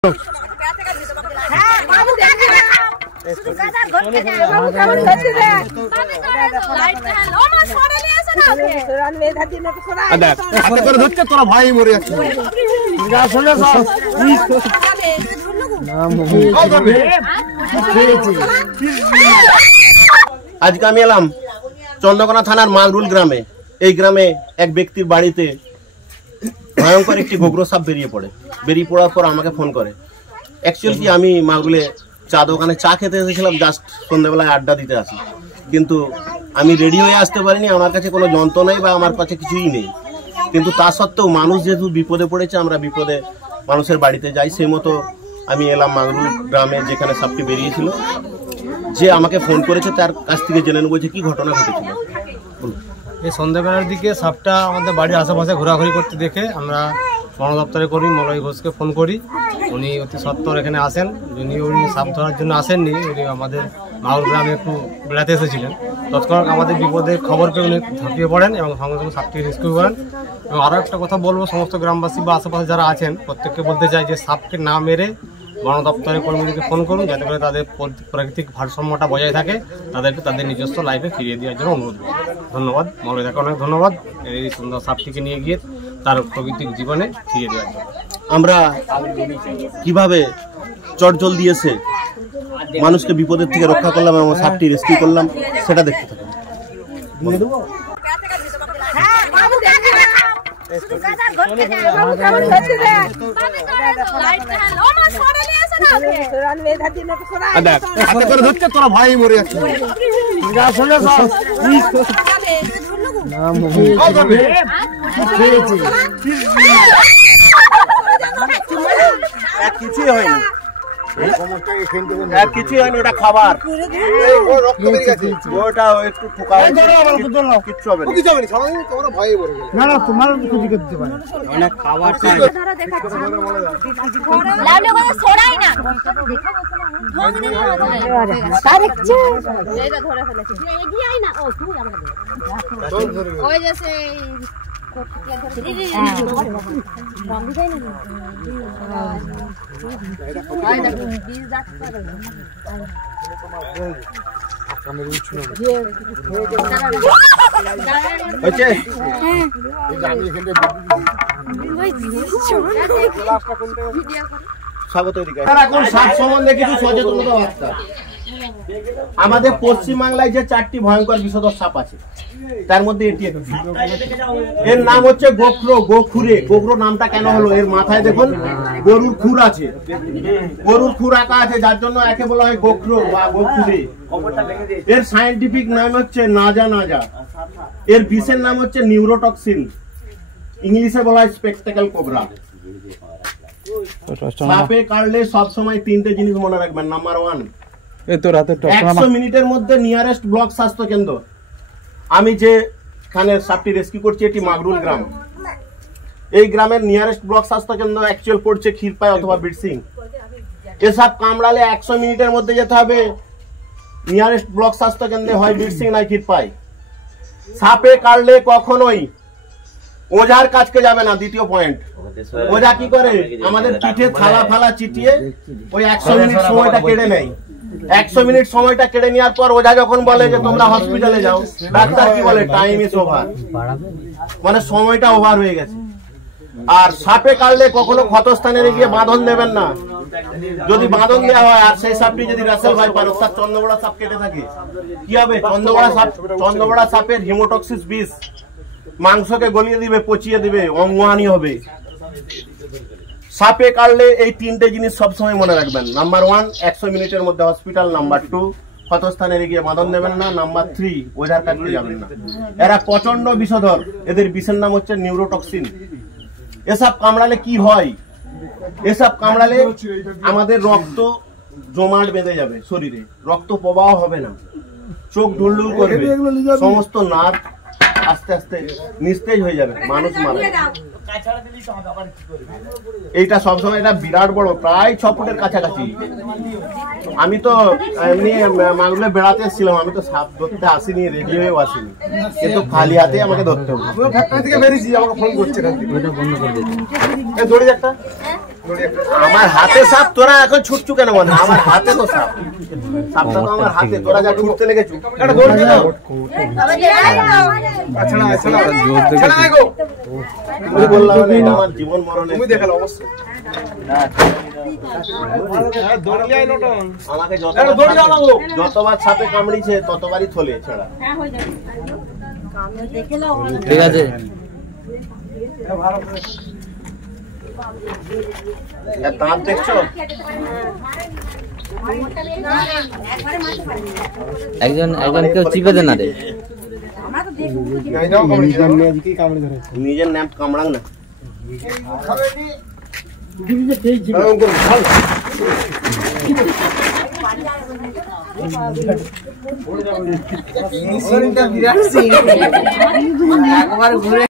তোরা ভাই মরে যাচ্ছে। আজকে আমি এলাম চন্দ্রকোনা থানার মাগরুল গ্রামে। এই গ্রামে এক ব্যক্তির বাড়িতে ভয়ঙ্কর একটি গোগ্র সাপ বেরিয়ে পড়ার পর আমাকে ফোন করে। অ্যাকচুয়ালি আমি মাগরুলে চা দোকানে চা খেতে এসেছিলাম, জাস্ট সন্ধ্যাবেলায় আড্ডা দিতে আসি, কিন্তু আমি রেডি হয়ে আসতে পারিনি। আমার কাছে কোনো যন্ত্র নেই বা আমার কাছে কিছুই নেই, কিন্তু তা সত্ত্বেও মানুষ যেহেতু বিপদে পড়েছে, আমরা বিপদে মানুষের বাড়িতে যাই। সেই মতো আমি এলাম মাগরুল গ্রামে, যেখানে সাপটি বেরিয়েছিল। যে আমাকে ফোন করেছে তার কাছ থেকে জেনে নেবো যে কি ঘটনা ঘটেছিল। এই সন্ধ্যাবেলার দিকে সাপটা আমাদের বাড়ির আশেপাশে ঘোরাঘুরি করতে দেখে আমরা বন দপ্তরে করি মলয় ঘোষকে ফোন করি। উনি অতি সত্বর এখানে আসেন। উনি সাপ ধরার জন্য আসেননি, উনি আমাদের মাগরুল গ্রামে একটু বেড়াতে এসেছিলেন। তৎক্ষণাৎ আমাদের বিপদের খবর পেয়ে উনি ঝাঁপিয়ে পড়েন এবং সঙ্গে সঙ্গে সাপটিকে রেস্কিউ করেন। এবং আরও একটা কথা বলবো, সমস্ত গ্রামবাসী বা আশেপাশে যারা আছেন প্রত্যেককে বলতে চাই যে সাপকে না মেরে বন দপ্তরের কর্মীদেরকে ফোন করুন, যাতে করে তাদের প্রাকৃতিক ভারসাম্যটা বজায় থাকে, তাদেরকে তাদের নিজস্ব লাইফে ফিরিয়ে দেওয়ার জন্য অনুরোধ করব। ধন্যবাদ মৌলভীকে, অনেক ধন্যবাদ এই সুন্দর সাপটিকে নিয়ে গিয়ে তার প্রাকৃতিক জীবনে ফিরিয়ে দেওয়ার জন্য। আমরা কিভাবে চটজল দিয়েছে মানুষকে বিপদের থেকে রক্ষা করলাম এবং সাপটি রেস্কিউ করলাম, সেটা দেখতে থাকুন। তোরা ভাই মরে যাচ্ছে। কিছুই হয়নি, কিছুই হয়নি, ওটা খাবার, ওটা একটু ঠোকা, কিচ্ছু হবে না, না তোমার ক্ষতি করতে পারে অনেক খাবার। আমাদের পশ্চিমবাংলায় যে 4টি ভয়ঙ্কর বিষধর সাপ আছে, তার মধ্যে এটি একটি। এর নাম হচ্ছে গোখুরে। গোখরো নামটা কেন হলো? এর মাথায় দেখুন গরুর খুর আছে, গরুর খুর আঁকা আছে, যার জন্য একে বলা হয় গোখরো বা গোখুরে। এর সায়েন্টিফিক নাম হচ্ছে নাজা। এর বিষের নাম হচ্ছে নিউরোটক্সিন, ইংলিশে বলা হয় স্পেকটেকল কোবরা। সাপে কাটলে সবসময় 3টে জিনিস মনে রাখবেন। নাম্বার 1, 100 মিনিটের মধ্যে নিয়ারেস্ট ব্লক স্বাস্থ্য কেন্দ্র। আমি যেখানে সাপটি রেস্কিউ করছি এটি মাগরুল গ্রাম। এই গ্রামের নিয়ারেস্ট ব্লক স্বাস্থ্য কেন্দ্র অ্যাকচুয়াল পড়ছে ক্ষীরপাই অথবা বীরসিং। এসব কামড়ালে 100 মিনিটের মধ্যে যেতে হবে নিয়ারেস্ট ব্লক স্বাস্থ্য কেন্দ্রে, হয় বীরসিং নয় ক্ষীরপাই। সাপে কাটলে কখনোই ওঝার কাছকে যাবে না। দ্বিতীয় পয়েন্ট, ওঝা কি করে? আমাদের পিঠে থালা ফালা চিটিয়ে ওই 100 মিনিট সময়টা কেড়ে নেয়। 100 মিনিট সময়টা কেড়ে নেওয়ার পর ওঝা যখন বলে যে তোমরা হসপিটালে যাও, ডাক্তার কি বলে? টাইম ইজ ওভার, মানে সময়টা ওভার হয়ে গেছে। আর সাপে কাটলে কখনো ক্ষতস্থানে গিয়ে বাঁধন দেবেন না। যদি বাঁধন দেওয়া হয় আর সেই সাপটি যদি রাসেল ভাই পার অর্থাৎ চন্দ্রবড়া সাপ কেটে থাকে, কি হবে? চন্দ্রবড়া সাপের হিমোটক্সিস বিষ মাংসকে গলিয়ে দিবে, পচিয়ে দিবে, অঙ্গহানি হবে। সাপে কাটলে এই 3টে জিনিস সবসময় মনে রাখবেন। নাম্বার 1, 100 মিনিটের মধ্যে হসপিটাল। নাম্বার 2, ক্ষতস্থানে গিয়ে বাঁধন দেবেন না। নাম্বার 3, ওঝার কাটতে যাবেন না। এরা প্রচন্ড বিষধর, এদের বিষের নাম হচ্ছে নিউরোটক্সিন। এসব কামড়ালে কি হয়? এসব কামড়ালে আমাদের রক্ত জমাট বেঁধে যাবে শরীরে, রক্ত প্রবাহ হবে না, চোখ ঢুলঢুল করবে, সমস্ত নার্ভ আস্তে আস্তে নিস্তেজ হয়ে যাবে, মানুষ মারা যাবে। এইটা সবসময় এটা বিরাট বড়, প্রায় 6 ফুটের কাছাকাছি। আমি তো এমনি মাগরুলে বেড়াতে এসেছিলাম, আমি তো সাপ ধরতে আসিনি, রেডি হয়েও আসিনি, কিন্তু খালি হাতে আমাকে ধরতে হবে। ফ্যাক্টরি থেকে বেরিয়েছি, আমাকে ফোন করছে। আমার হাতে সাপ, তোরা এখন ছুটছু কেন? মানে আমার হাতে তো সাপ, সাপটা তো আমার হাতে, তোরা যা ছুটতে লেগেছু। বললাম এটা আমার জীবন মরণের, আমাকে যতবার সাপে কামড়িছে ততবারই থলে ছাড়া। ঠিক আছে, দাঁত দেখছো? একজন কেউ চিপে দেন না রে, নিজের ন্যাপ কামড়াং না। বিরাট সিং একবার ঘুরে